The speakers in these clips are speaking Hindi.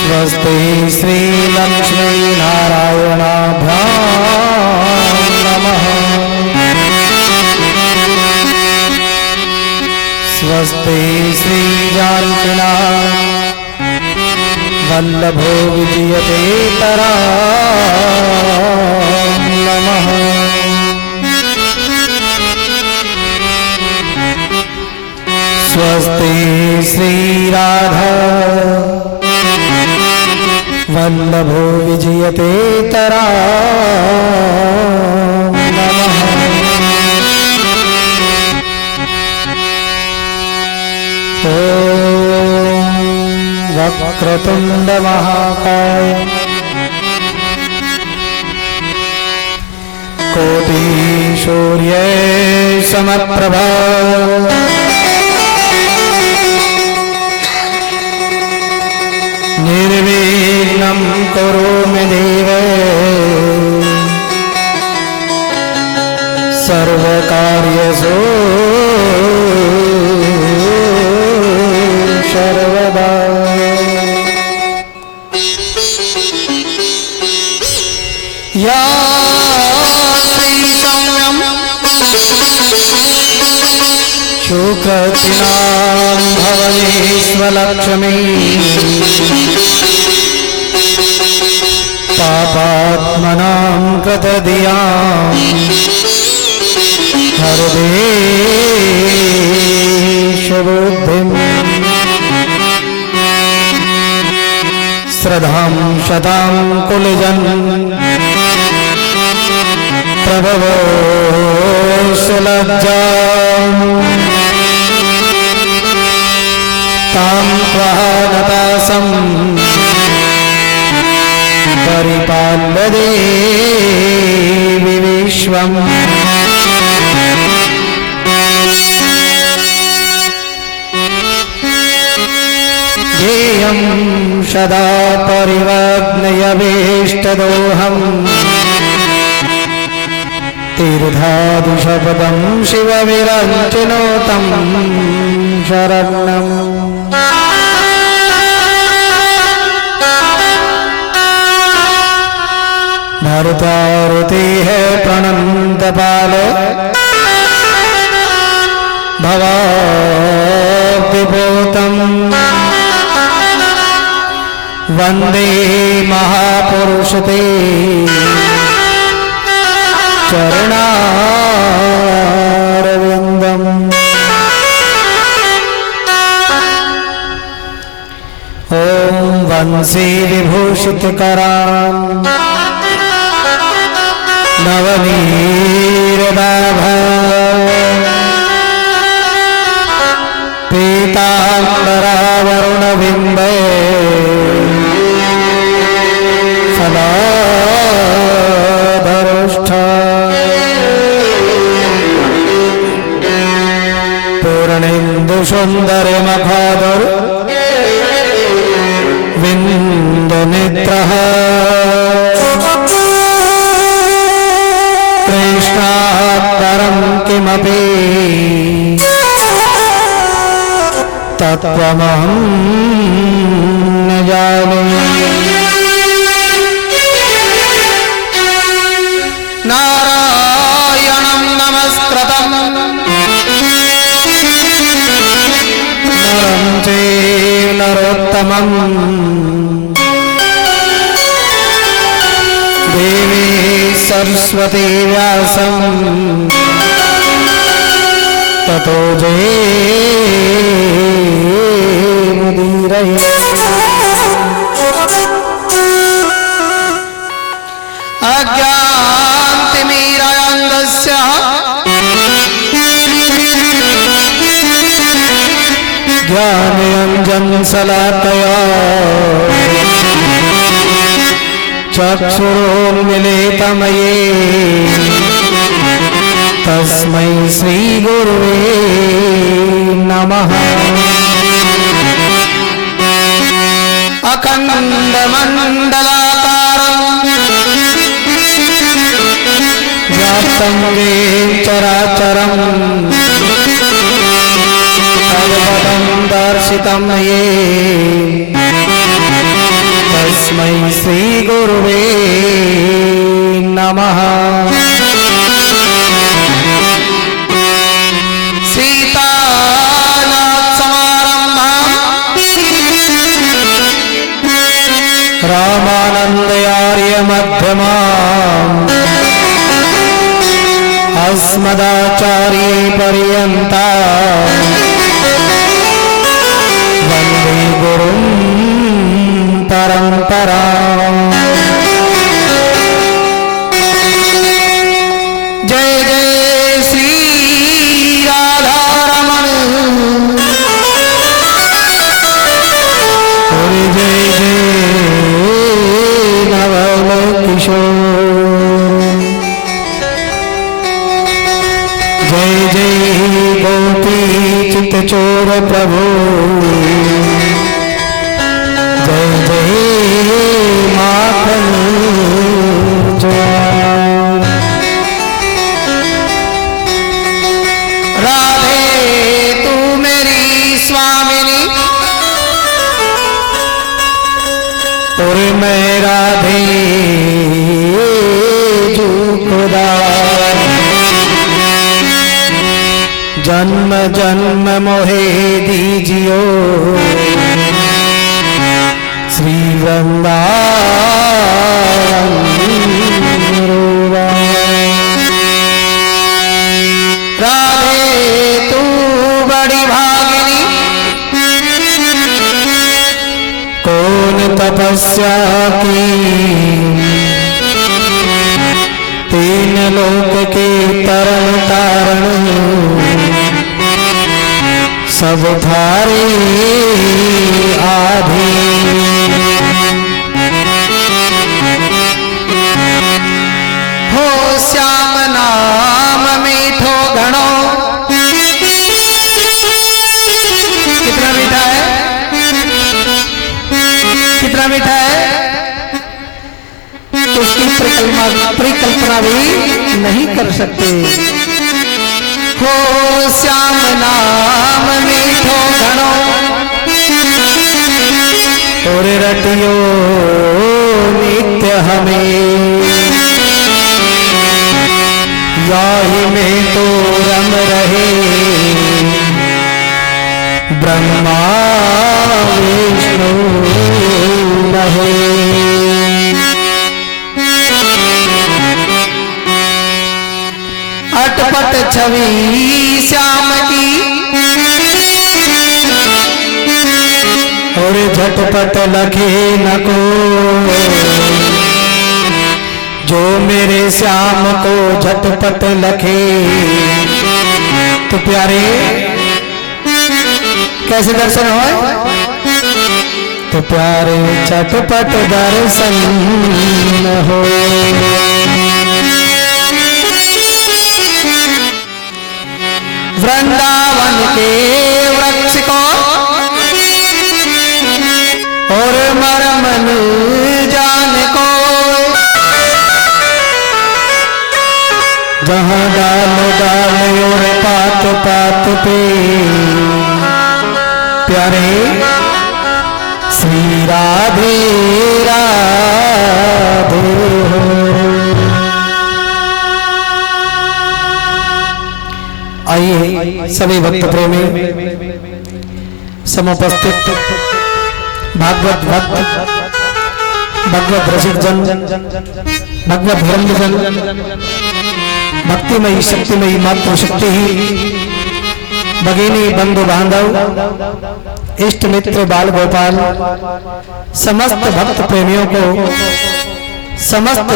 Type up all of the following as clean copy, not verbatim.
स्वस्ति श्री लक्ष्मी नारायणाभ्यां नमः। स्वस्ति श्री जानकिना वल्लभो विजयते तरा नमः। स्वस्ति श्री राधा वल्लभो विजयते तरा नमः। ॐ वक्रतुण्ड महाकाय कोटि सूर्य समप्रभा निर्विघ्नं करोमि देव सर्वकार्येषु सर्वदा। या शुक्रतिनां भवनेश्वलक्ष्मी पापात्मनां कृतधियां हरदेशबुद्धिं श्रद्धां शतां कुलजन् प्रभवो सुलज्जां तां त्वागतासं परिपाल्य देवि विश्वम्। सदा परिवग्नयभीष्टदोहम् तीर्थादिशपदं शिवविरञ्चिनोतं शरणम् भरतारती है प्रणंत पाल भवाब्धिभूतं वंदे महापुरुष ते चरणारविंदम् ओम वंशी विभूषितकरां नवनीरदाभं पीताम्बरावरुणबिम्बे फलाधरोष्ठ पूर्णेन्दुसुन्दरमखादर विन्दनेत्रः कृष्णात्तरं किमपि तत्त्वमहं न जाने नारायणं नमस्कृतं नरं चैव नरोत्तमं देवी सरस्वती व्यासं ततो जयमुदीरये अज्ञानतिमिरान्धस्य ज्ञानाञ्जनशलाकया चक्षुरुन्मीलितं येन तस्मै श्रीगुरुवे नमः। अखण्डमण्डलाकारं व्याप्तं येन चराचरं तत्पदं दर्शितं येन तस्मै श्रीगुरुवे नमः। रामानंदयार्य मध्यमाम् अस्मदाचार्य पर्यन्ता वन्दे गुरुं परम्पराम्। जय जय श्री राधारमण जय जय जय जय गोपी चित्तचोर प्रभु जय जय माखन चोर। राधे तू मेरी स्वामिनी और मैं राधे जो खुदा जन्म जन्म मोहे दीजियो श्री वृंदावन राधे तू बड़ी भागिनी कौन तपस्या की तीन लोक के तरण तारण सब थारे आधीन। हो श्याम नाम मीठो घणो कितना मीठा है परिकल्पना भी नहीं कर सकते। हो श्याम नाम मीठो घणो और रटियो नित्य हमें, याही में तो रम रहे ब्रह्मा विष्णु रहे। अटपट छवि श्याम की और झटपट लखे न को, जो मेरे श्याम को झटपट लखे। तो प्यारे कैसे दर्शन हो? तो प्यारे झटपट दर्शन हो। वृंदावन के वृक्ष को और मरमन जान को, जहाँ डाल डाल और पात पात पे प्यारे श्री राधे राधे हो। आइए सभी भक्त प्रेमी समुपस्थित भागवत भक्त, भगवत रसिक जन, भगवत धर्म जन, भक्तिमयी शक्तिमयी मातृशक्ति ही भगिनी बंधु बांधव इष्ट मित्र बाल गोपाल समस्त भक्त प्रेमियों को, समस्त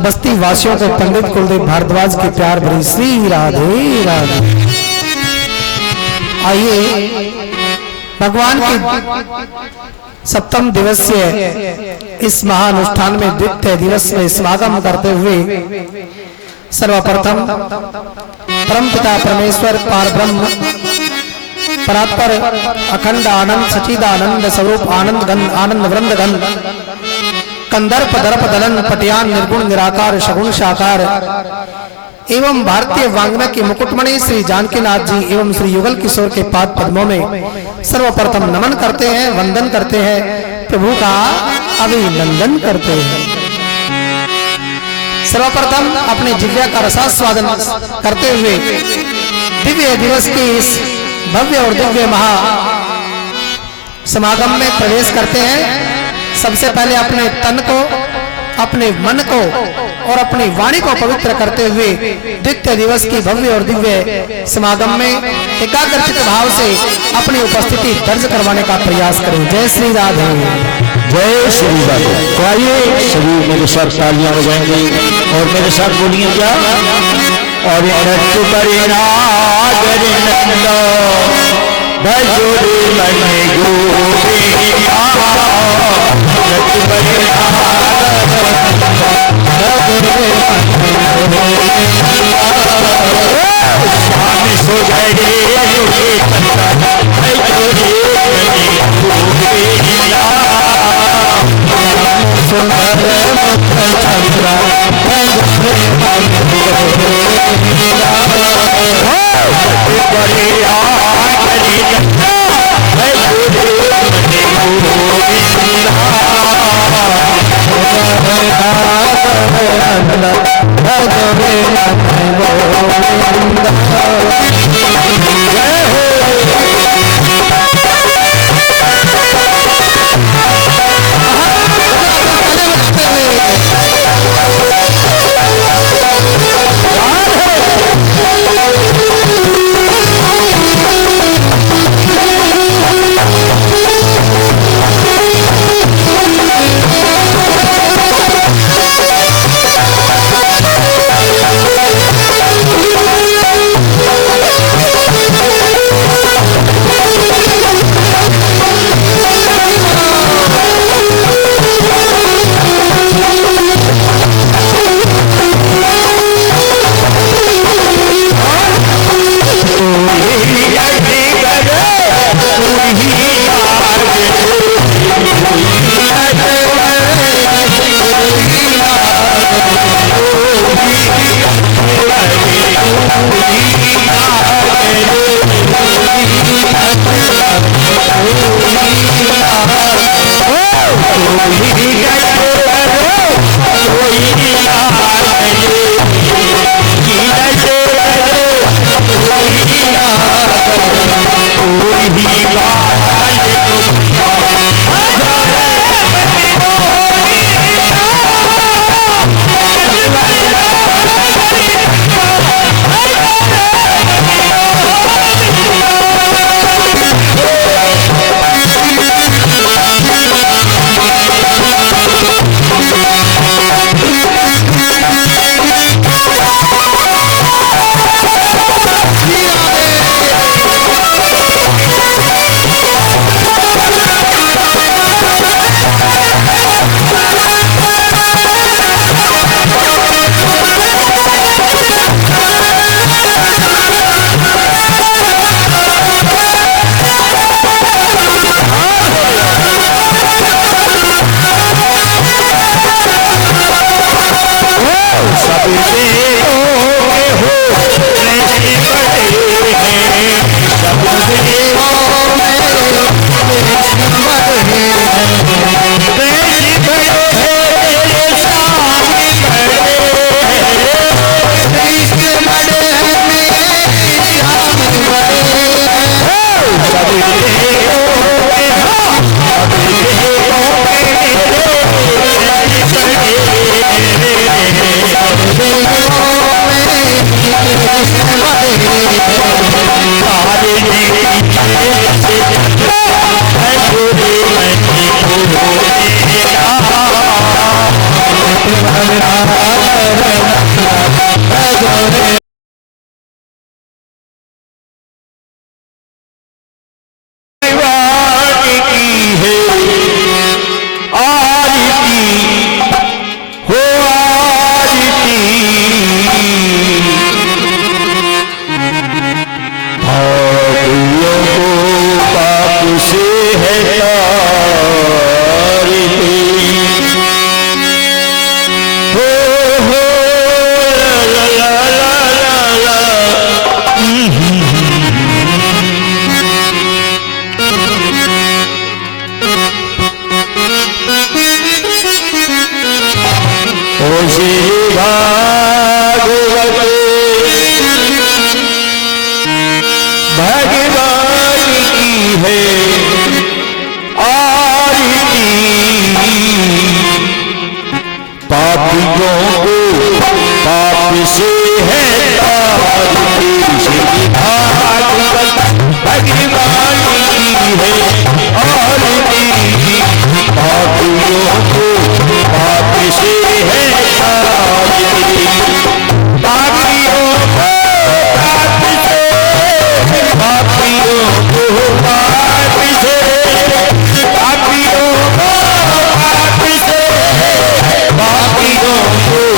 बस्ती वासियों को पंडित कुलदेव भारद्वाज की प्यार भरी श्री राधे राधे। आइए भगवान की सप्तम दिवसीय इस महानुष्ठान में द्वितीय दिवस में समागम करते हुए सर्वप्रथम परमपिता परमेश्वर पारब्रह्म परात्पर अखंड आनंद सचिदानंद स्वरूप आनंद गण आनंद वृंद गण कंदर्प दर्प दलन पटियान निर्गुण निराकार सगुण साकार एवं भारतीय वांग्मय की मुकुटमणि श्री जानकीनाथ जी एवं श्री युगल किशोर के पाद पद्मों में सर्वप्रथम नमन करते हैं, वंदन करते हैं, प्रभु का अभिनंदन करते हैं। सर्वप्रथम अपने जिह्वा का रसास्वादन करते हुए दिव्य दिवस की इस भव्य और दिव्य महा समागम में प्रवेश करते हैं। सबसे पहले अपने तन को, अपने मन को और अपनी वाणी को पवित्र करते हुए द्वितीय दिवस की भव्य और दिव्य समागम में एकाग्रचित भाव से अपनी उपस्थिति दर्ज करवाने का प्रयास करें। जय श्री राधे, जय श्री राधे। तो आइए सभी मेरे साथ तालियां बजाएंगे और मेरे साथ बोलिए क्या? और सो जाएगी भगवान की है आरती, पापियों को पाप से है तारती। श्री भागवत भगवान की है आरती, पापियों को पाप से है तारती। पापियों को पाप से, पापियों को पाप से, पापियों को पाप से, पापियों को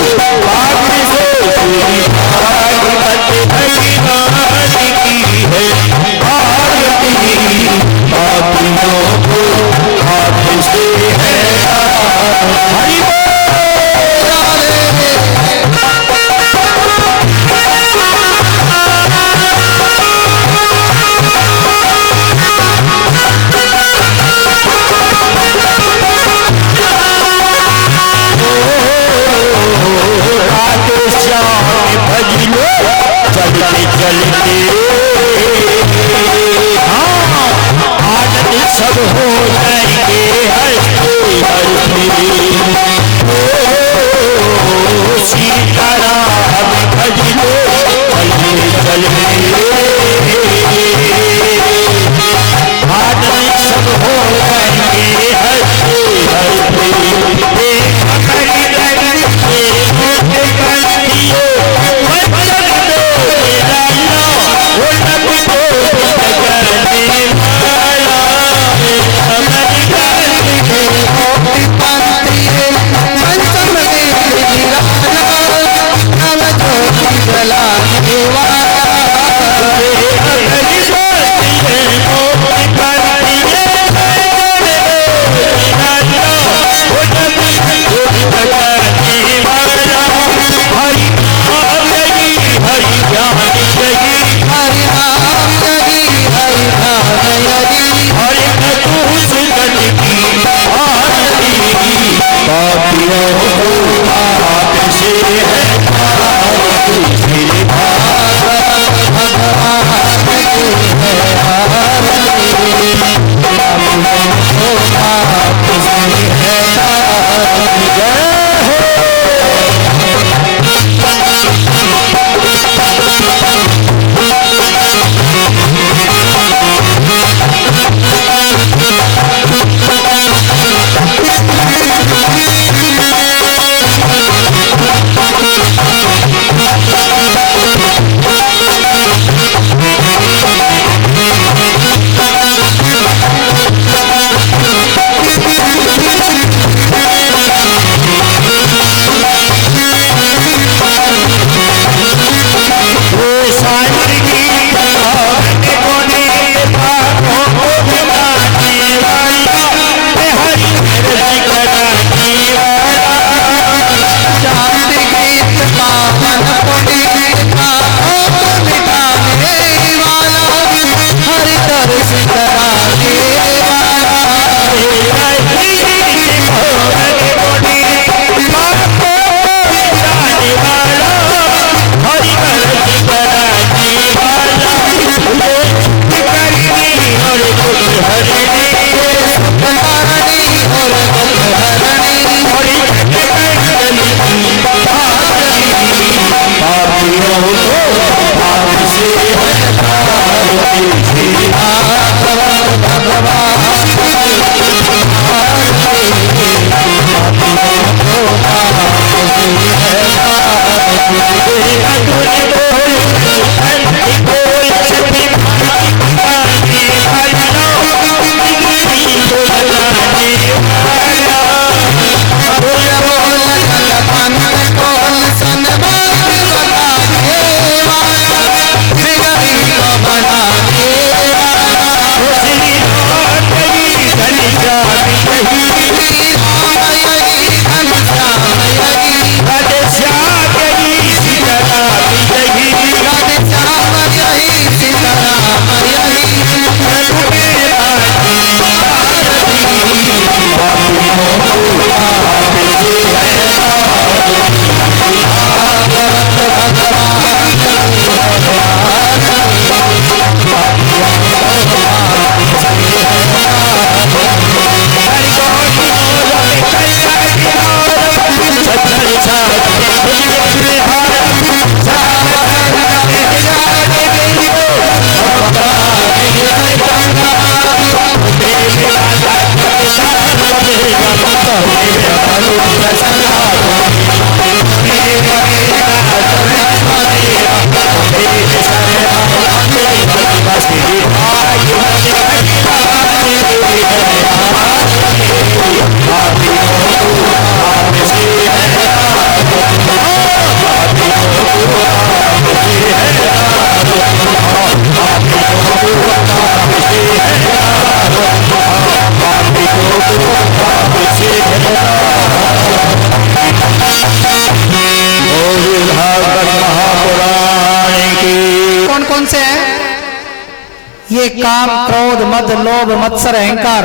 ये काम, क्रोध, मद, लोभ, मत्सर, अहंकार,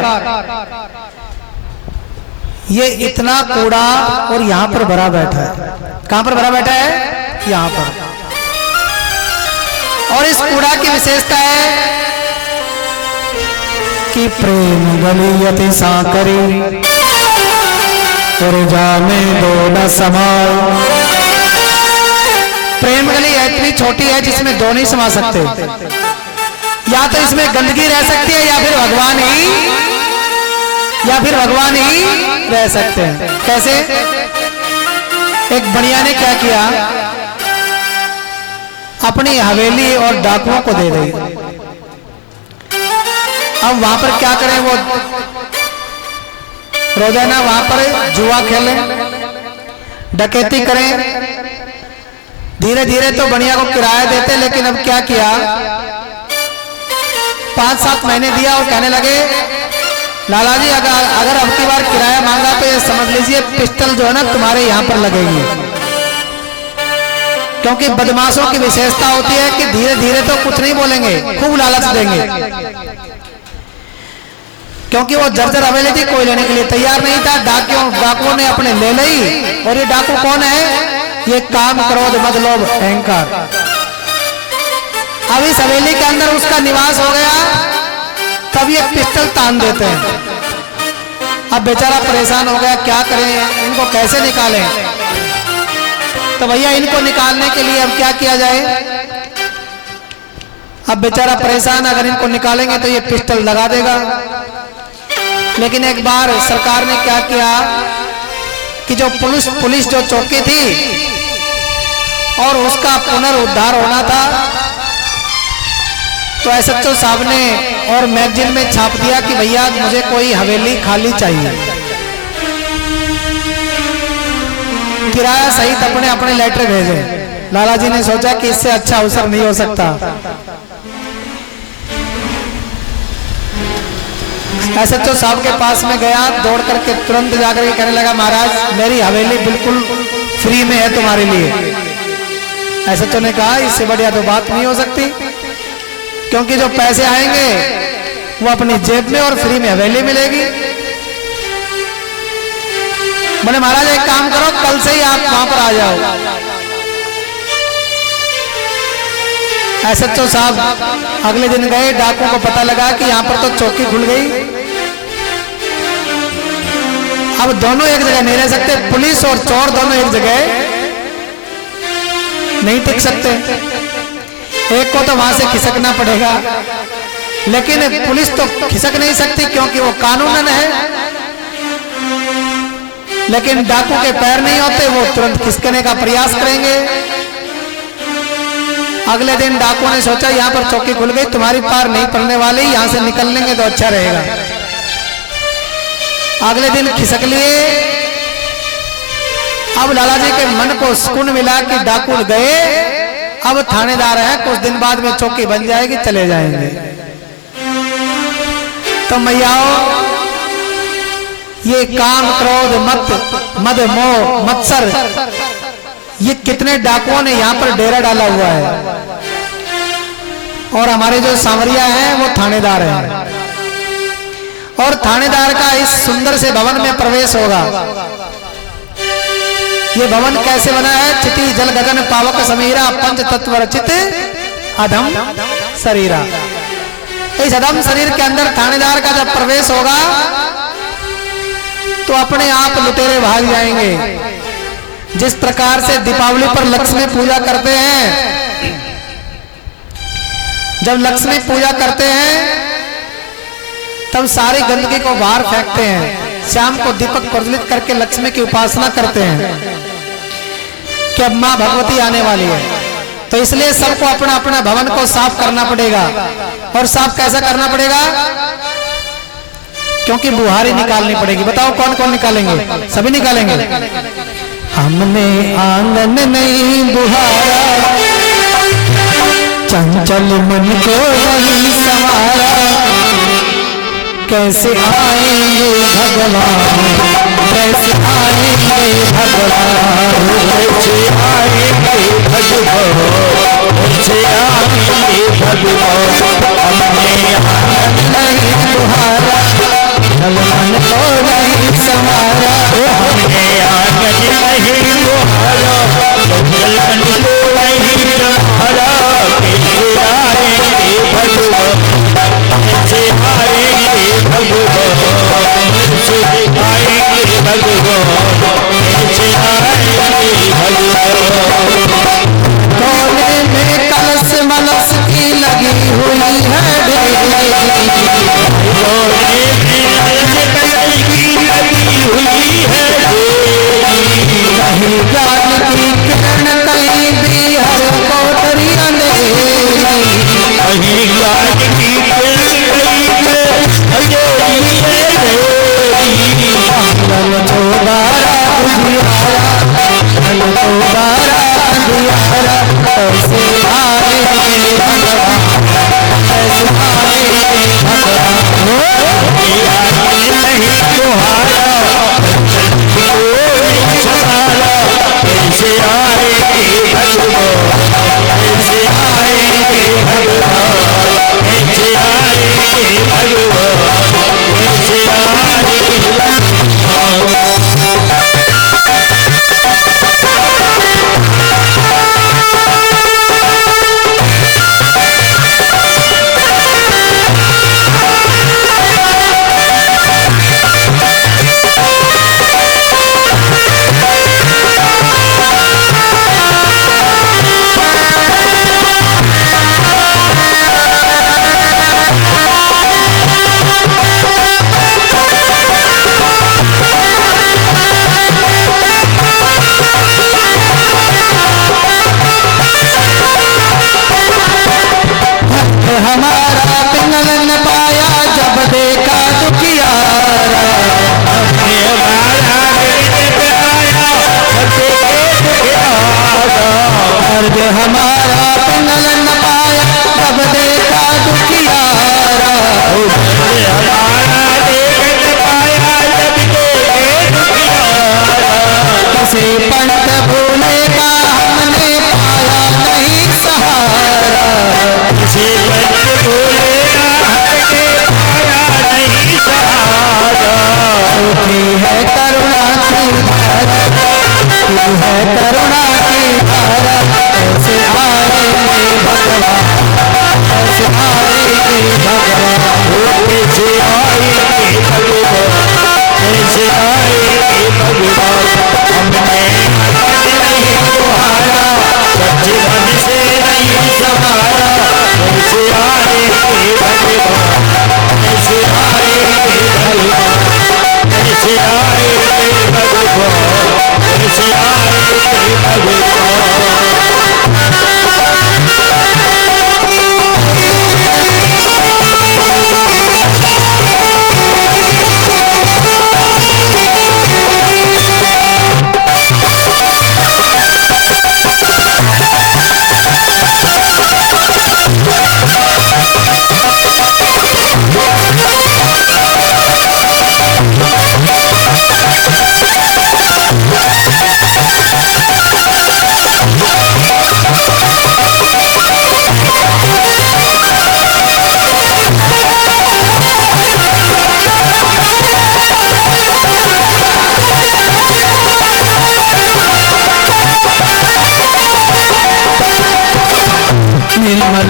ये इतना कूड़ा और यहां पर भरा बैठा है। कहां पर भरा बैठा है? यहां पर। और इस कूड़ा की विशेषता है कि प्रेम गलियति साकरी और जाने दो न समाल। प्रेम गली इतनी छोटी है जिसमें दो नहीं समा सकते। या तो इसमें गंदगी रह सकती है या फिर भगवान ही रह सकते हैं। कैसे? एक बढ़िया ने क्या किया, अपनी हवेली और डाकुओं को दे दी। अब वहां पर क्या करें, वो रोजाना वहां पर जुआ खेलें, डकैती करें। धीरे धीरे तो बढ़िया को किराया देते, लेकिन अब क्या किया, 5-7 महीने दिया और कहने लगे लाला जी अगर अब की बार किराया मांगा तो ये समझ लीजिए पिस्टल जो है ना तुम्हारे यहां पर लगेगी। क्योंकि बदमाशों की विशेषता होती है कि धीरे धीरे तो कुछ नहीं बोलेंगे, खूब लालच देंगे। क्योंकि वो जर्जर हवेली थी, कोई लेने के लिए तैयार नहीं था। डाकुओं ने अपने ले ली। और ये डाकू कौन है? ये काम, क्रोध, मद, लोभ, अहंकार। अब इस हवेली के अंदर उसका निवास हो गया, तब ये पिस्टल तान देते हैं। अब बेचारा परेशान हो गया, क्या करें, इनको कैसे निकालें? तो भैया इनको निकालने के लिए अब क्या किया जाए? अब बेचारा परेशान, अगर इनको निकालेंगे तो ये पिस्टल लगा देगा। लेकिन एक बार सरकार ने क्या किया कि जो पुलिस जो चौकी थी और उसका पुनरुद्धार होना था, तो एसएचओ साहब ने और मैगजीन में छाप दिया कि भैया मुझे कोई हवेली खाली चाहिए। किराया सहित अपने अपने लेटर भेजे। लाला जी ने सोचा कि इससे अच्छा अवसर नहीं हो सकता। एसएचओ साहब के पास में गया, दौड़ करके तुरंत जाकर के कहने लगा, महाराज मेरी हवेली बिल्कुल फ्री में है तुम्हारे लिए। एसएचओ ने कहा इससे बढ़िया तो बात नहीं हो सकती, क्योंकि जो पैसे आएंगे वो अपनी जेब में और फ्री में हवेली मिलेगी। बोले महाराज एक काम करो, कल से ही आप वहां पर आ जाओ। एसएचओ साहब अगले दिन गए, डाकुओं को पता लगा कि यहां पर तो चौकी खुल गई। अब दोनों एक जगह नहीं रह सकते, पुलिस और चोर दोनों एक जगह नहीं टिक सकते। एक को तो वहां से खिसकना पड़ेगा, लेकिन पुलिस तो खिसक नहीं सकती क्योंकि वो कानूनन है। लेकिन डाकू के पैर नहीं होते, वो तुरंत खिसकने का प्रयास करेंगे। अगले दिन डाकुओं ने सोचा यहां पर चौकी खुल गई, तुम्हारी पार नहीं पड़ने वाली, यहां से निकल लेंगे तो अच्छा रहेगा। अगले दिन खिसक लिए। अब लाला जी के मन को सुकून मिला कि डाकू गए, अब थानेदार है, कुछ दिन बाद में चौकी बन जाएगी, चले जाएंगे। तो मैयाओ ये काम, क्रोध, मद, मोह, मत्सर, ये कितने डाकुओं ने यहां पर डेरा डाला हुआ है। और हमारे जो सांवरिया हैं वो थानेदार हैं। और थानेदार का इस सुंदर से भवन में प्रवेश होगा। ये भवन कैसे बना है? चिति जल गगन पावक समीरा, पंच तत्व रचित अधम शरीरा। इस अधम शरीर के अंदर थानेदार का जब प्रवेश होगा तो अपने आप लुटेरे भाग जाएंगे। जिस प्रकार से दीपावली पर लक्ष्मी पूजा करते हैं, जब लक्ष्मी पूजा करते हैं तब सारी गंदगी को बाहर फेंकते हैं। शाम को दीपक प्रज्वलित करके लक्ष्मी की उपासना करते हैं कि अब मां भगवती आने वाली है। तो इसलिए सबको अपना अपना भवन को साफ करना पड़ेगा। और साफ कैसा करना पड़ेगा? क्योंकि बुहारी निकालनी पड़ेगी। बताओ कौन कौन निकालेंगे? सभी निकालेंगे। हमने आंगन नहीं बुहारा, चंचल मन को नहीं संवारा, कैसे आएंगे भगवान, कैसे आएंगे भगवान, कैसे आएंगे भगवान, कैसे आएंगे भगवान, हमने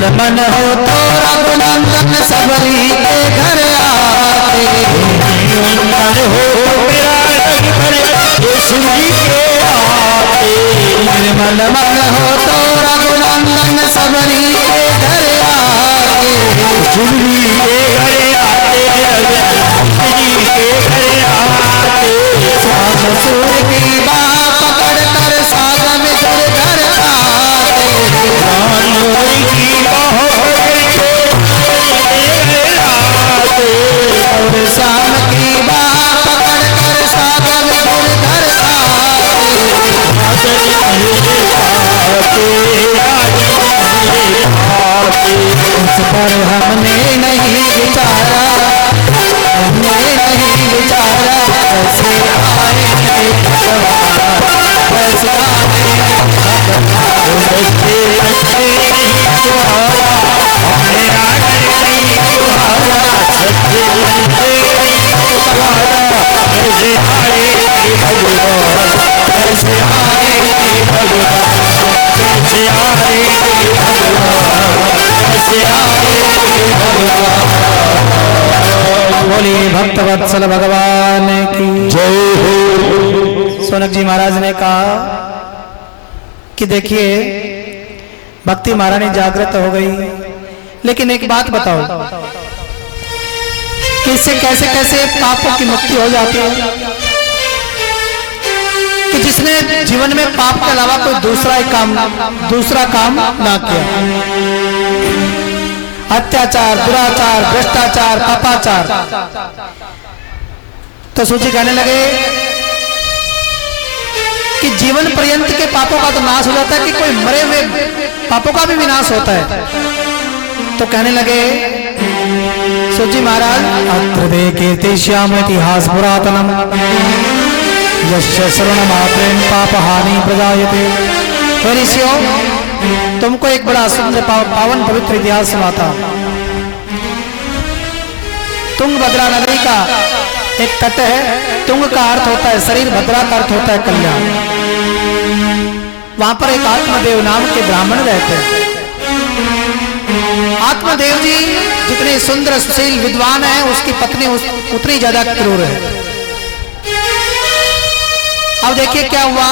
मन हो तो रघुनंदन सबरी के घर आते, मन हो मेरा रघुवर शिवजी के आते, मन हो तो रघुनंदन सबरी के घर आते, शिवजी के घर आते, शिवजी के घर आते, ससुर की बात पकड़ कर साग में घर आते, की और शाम की बात पकड़ कर साग में घर आते, उस पर हमने नहीं विचारा, हमने नहीं विचारा, कैसे आए कैसे बोलिए भक्त वत्सल भगवान की जय हो। सोनक जी महाराज ने कहा कि देखिए भक्ति महारानी जागृत हो गई, लेकिन एक बात बताओ कि इससे कैसे कैसे पापों की मुक्ति हो जाती है कि जिसने जीवन में पाप के अलावा कोई दूसरा काम ना किया, अत्याचार, दुराचार, भ्रष्टाचार, पापाचार। तो सूची कहने लगे कि जीवन पर्यंत के पापों का तो नाश हो जाता है कि कोई मरे हुए पापों का भी विनाश होता है। तो कहने लगे सूची महाराज, अत्र दे कीर्ति श्याम इतिहास पुरातनम यस्य श्रवण मात्रेण पाप हानि प्रजायते। हे ऋषियों, तुमको एक बड़ा सुंदर पावन पवित्र इतिहास सुनाता हूं। तुंगभद्रा नदी का एक तट है। तुंग का अर्थ होता है शरीर, भद्रा का अर्थ होता है कल्याण। वहां पर एक आत्मदेव नाम के ब्राह्मण रहते हैं। आत्मदेव जी जितने सुंदर सुशील विद्वान हैं, उसकी पत्नी उतनी ज्यादा क्रूर है। अब देखिए क्या हुआ,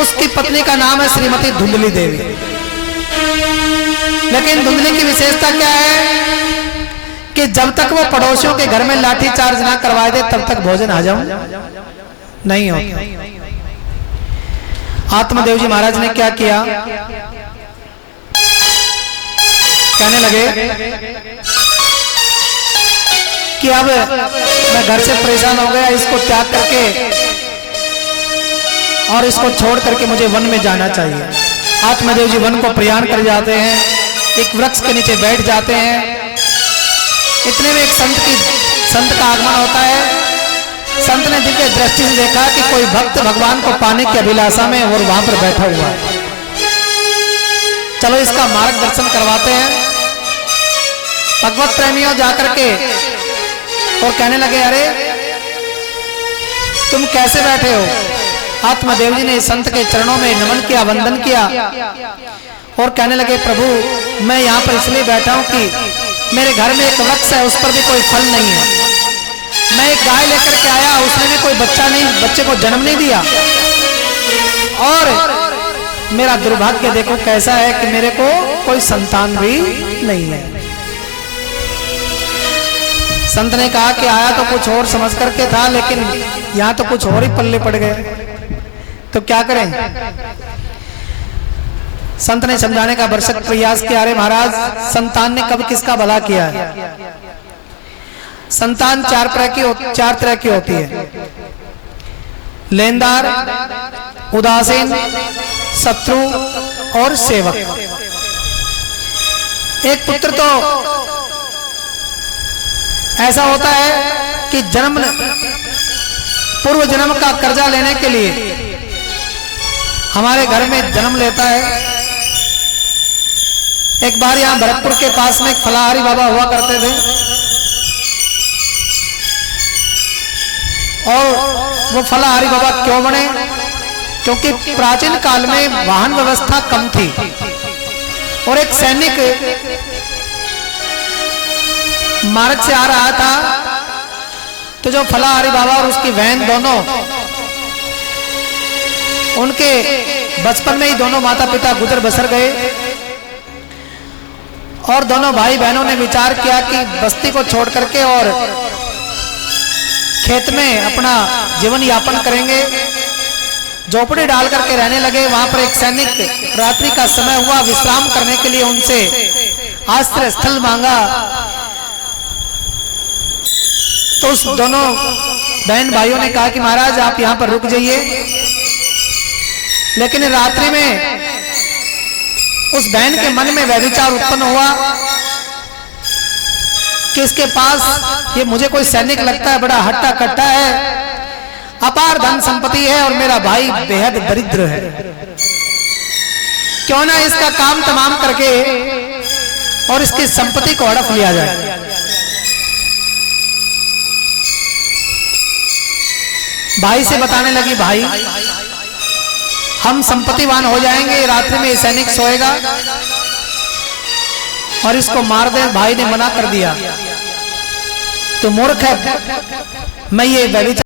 उसकी पत्नी का नाम है श्रीमती धुंधली देवी। लेकिन धुंधली की विशेषता क्या है कि जब तक वो पड़ोसियों के घर में लाठी चार्ज ना करवाए दे तब तक भोजन हजम नहीं होता। आत्मदेव जी महाराज ने क्या किया, कहने लगे कि अब मैं घर से परेशान हो गया, इसको त्याग करके और इसको छोड़ करके मुझे वन में जाना चाहिए। आत्मदेव जी वन को प्रयाण कर जाते हैं, एक वृक्ष के नीचे बैठ जाते हैं। इतने में एक संत का आगमन होता है। संत ने दिव्य दृष्टि से देखा कि कोई भक्त भगवान को पाने की अभिलाषा में और वहां पर बैठा हुआ है। चलो इसका मार्गदर्शन करवाते हैं। भगवत प्रेमियों जाकर के और कहने लगे, अरे तुम कैसे बैठे हो? आत्मदेव जी ने संत के चरणों में नमन किया, वंदन किया और कहने लगे, प्रभु मैं यहाँ पर इसलिए बैठा हूँ कि मेरे घर में एक वृक्ष है, उस पर भी कोई फल नहीं है। मैं एक गाय लेकर के आया, उसने भी कोई बच्चे को जन्म नहीं दिया। और मेरा दुर्भाग्य देखो कैसा है कि मेरे को कोई संतान भी नहीं है। संत ने कहा कि आया तो कुछ और समझ करके था, लेकिन यहाँ तो कुछ और ही पल्ले पड़ गए, तो क्या करें? संत ने समझाने का भरसक प्रयास किया। अरे महाराज, संतान ने कब किसका भला किया है? संतान चार तरह की होती है, लेनदार, उदासीन, शत्रु और सेवक। एक पुत्र तो ऐसा होता है कि पूर्व जन्म का कर्जा लेने के लिए हमारे घर में जन्म लेता है। एक बार यहाँ भरतपुर के पास में एक फलाहारी बाबा हुआ करते थे और वो फलाहारी बाबा क्यों बने क्योंकि प्राचीन काल में वाहन व्यवस्था कम थी और एक सैनिक मार्ग से आ रहा था तो जो फलाहारी बाबा और उसकी बहन दोनों, उनके बचपन में ही दोनों माता पिता गुजर बसर गए और दोनों भाई बहनों ने विचार किया कि बस्ती को छोड़ करके और खेत में अपना जीवन यापन करेंगे। झोपड़ी डाल करके रहने लगे। वहां पर एक सैनिक, रात्रि का समय हुआ, विश्राम करने के लिए उनसे आश्रय स्थल मांगा तो उस दोनों बहन भाइयों ने कहा कि महाराज आप यहां पर रुक जाइए। लेकिन रात्रि में उस बहन के मन में वह विचार उत्पन्न हुआ कि इसके पास ये मुझे कोई सैनिक लगता है, बड़ा हट्टा कट्टा है, अपार धन संपत्ति है और मेरा भाई बेहद दरिद्र है, क्यों ना इसका काम तमाम करके और इसकी संपत्ति को हड़प लिया जाए। भाई से बताने लगी, भाई हम संपत्तिवान हो जाएंगे, रात्रि में सैनिक सोएगा और इसको मार दे। भाई ने मना कर दिया, तो मूर्ख है, मैं ये